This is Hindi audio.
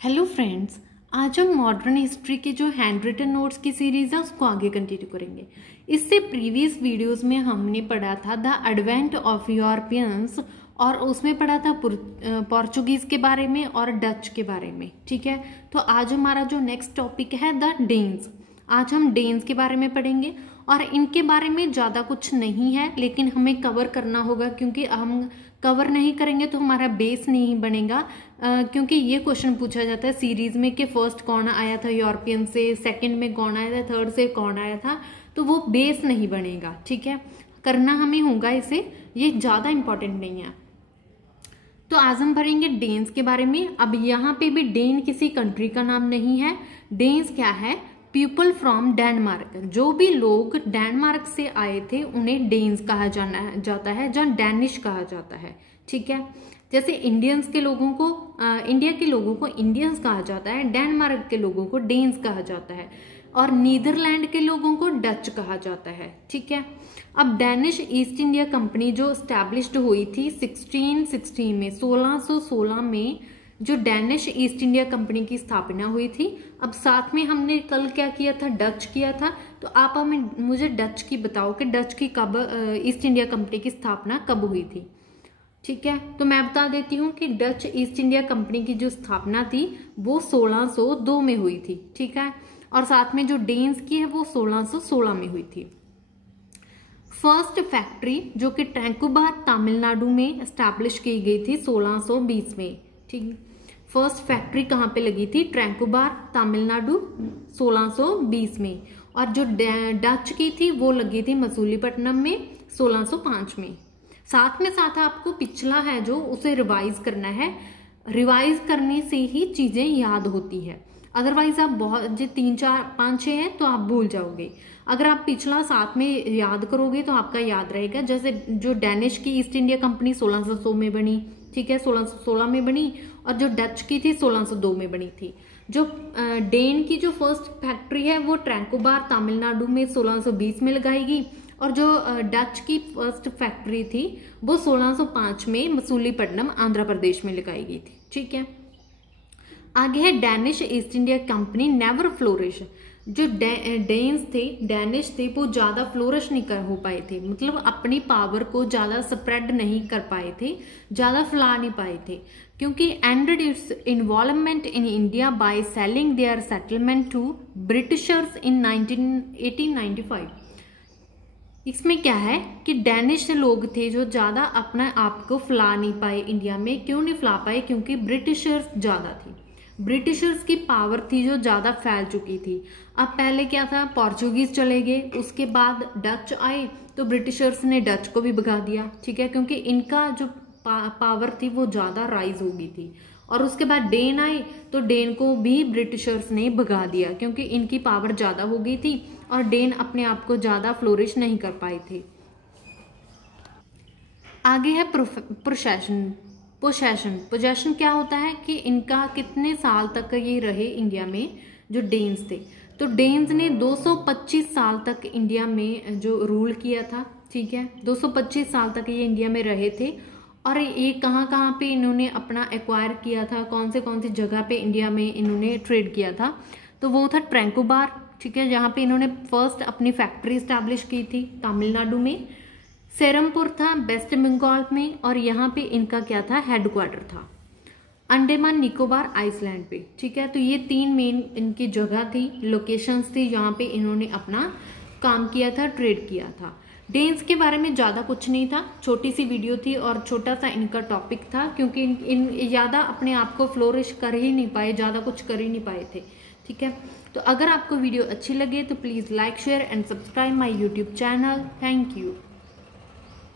हेलो फ्रेंड्स, आज हम मॉडर्न हिस्ट्री के जो हैंड रिटन नोट्स की सीरीज है उसको आगे कंटिन्यू करेंगे। इससे प्रीवियस वीडियोस में हमने पढ़ा था द एडवेंट ऑफ यूरोपियंस और उसमें पढ़ा था पोर्चुगीज के बारे में और डच के बारे में। ठीक है, तो आज हमारा जो नेक्स्ट टॉपिक है द डेन्स। आज हम डेन्स के बारे में पढ़ेंगे और इनके बारे में ज़्यादा कुछ नहीं है, लेकिन हमें कवर करना होगा क्योंकि हम कवर नहीं करेंगे तो हमारा बेस नहीं बनेगा। क्योंकि ये क्वेश्चन पूछा जाता है सीरीज में कि फर्स्ट कौन आया था यूरोपियन से, सेकंड में कौन आया था, थर्ड से कौन आया था, तो वो बेस नहीं बनेगा। ठीक है, करना हमें होगा इसे, ये ज़्यादा इंपॉर्टेंट नहीं है। तो आज हम पढ़ेंगे डेन्स के बारे में। अब यहाँ पे भी डेन किसी कंट्री का नाम नहीं है। डेन्स क्या है? People from Denmark. जो भी लोग डेनमार्क से आए थे उन्हें डेन्स कहा जाता है, जहाँ डैनिश कहा जाता है। ठीक है, जैसे इंडियंस के लोगों को इंडिया के लोगों को इंडियंस कहा जाता है, डेनमार्क के लोगों को डेन्स कहा जाता है और नीदरलैंड के लोगों को डच कहा जाता है। ठीक है, अब डैनिश ईस्ट इंडिया कंपनी जो स्टैब्लिश्ड हुई थी 1616 में, 1616 में जो डैनिश ईस्ट इंडिया कंपनी की स्थापना हुई थी। अब साथ में हमने कल क्या किया था? डच किया था। तो आप मुझे डच की बताओ कि डच की कब ईस्ट इंडिया कंपनी की स्थापना कब हुई थी। ठीक है, तो मैं बता देती हूँ कि डच ईस्ट इंडिया कंपनी की जो स्थापना थी वो 1602 में हुई थी। ठीक है, और साथ में जो डेन्स की है वो 1616 में हुई थी। फर्स्ट फैक्ट्री जो कि ट्रैंकुबार तमिलनाडु में एस्टैब्लिश की गई थी 1620 में। ठीक, फर्स्ट फैक्ट्री कहाँ पे लगी थी? ट्रैंकुबार तमिलनाडु 1620 में। और जो डच की थी वो लगी थी मसूलीपट्टनम में 1605 में। साथ में साथ आपको पिछला है जो उसे रिवाइज करना है। रिवाइज करने से ही चीजें याद होती है, अदरवाइज आप बहुत जो 3 4 5 6 है तो आप भूल जाओगे। अगर आप पिछला साथ में याद करोगे तो आपका याद रहेगा। जैसे जो डैनिश की ईस्ट इंडिया कंपनी 1600 में बनी, ठीक है, 1616 में बनी, और जो डच की थी 1602 में बनी थी। जो डेन की जो फर्स्ट फैक्ट्री है वो ट्रैंकुबार तमिलनाडु में 1620 में लगाई गई, और जो डच की फर्स्ट फैक्ट्री थी वो 1605 में मसूलीपट्टनम आंध्र प्रदेश में लगाई गई थी। ठीक है, आगे है Danish east India company never flourish. जो डेन्स थे, डैनिश थे, वो ज्यादा फ्लोरिश नहीं हो पाए थे, मतलब अपनी पावर को ज्यादा स्प्रेड नहीं कर पाए थे, ज्यादा फैला नहीं पाए थे, क्योंकि ended its involvement in India by selling their settlement to Britishers in 1895। इसमें क्या है कि डैनिश लोग थे जो ज्यादा अपने आप को फैला नहीं पाए इंडिया में। क्यों नहीं फैला पाए? क्योंकि ब्रिटिशर्स ज्यादा थी, ब्रिटिशर्स की पावर थी जो ज्यादा फैल चुकी थी। अब पहले क्या था? पोर्चुगीज चले गए, उसके बाद डच आए तो ब्रिटिशर्स ने डच को भी भगा दिया। ठीक है, क्योंकि इनका जो पावर थी वो ज्यादा राइज हो गई थी। और उसके बाद डेन आए तो डेन को भी ब्रिटिशर्स ने भगा दिया क्योंकि इनकी पावर ज्यादा हो गई थी और डेन अपने आप को ज्यादा फ्लोरिश नहीं कर पाए थे। आगे है पोजेशन क्या होता है कि इनका कितने साल तक ये रहे इंडिया में, जो डेन्स थे। तो डेन्स ने 225 साल तक इंडिया में जो रूल किया था। ठीक है, 225 साल तक ये इंडिया में रहे थे। और ये कहाँ पे इन्होंने अपना एक्वायर किया था, कौन सी जगह पे इंडिया में इन्होंने ट्रेड किया था? तो वो था ट्रैंकुबार। ठीक है, जहाँ पे इन्होंने फर्स्ट अपनी फैक्ट्री स्टैब्लिश की थी तमिलनाडु में। सेरमपुर था वेस्ट बंगाल में, और यहाँ पे इनका क्या था? हेडक्वार्टर था अंडमान निकोबार आइसलैंड पे। ठीक है, तो ये 3 मेन इनकी जगह थी, लोकेशंस थी जहाँ पे इन्होंने अपना काम किया था, ट्रेड किया था। डेन्स के बारे में ज़्यादा कुछ नहीं था, छोटी सी वीडियो थी और छोटा सा इनका टॉपिक था, क्योंकि इन ज़्यादा अपने आप को फ्लोरिश कर ही नहीं पाए, ज़्यादा कुछ कर ही नहीं पाए थे। ठीक है, तो अगर आपको वीडियो अच्छी लगे तो please like, share and subscribe my YouTube channel. Thank you.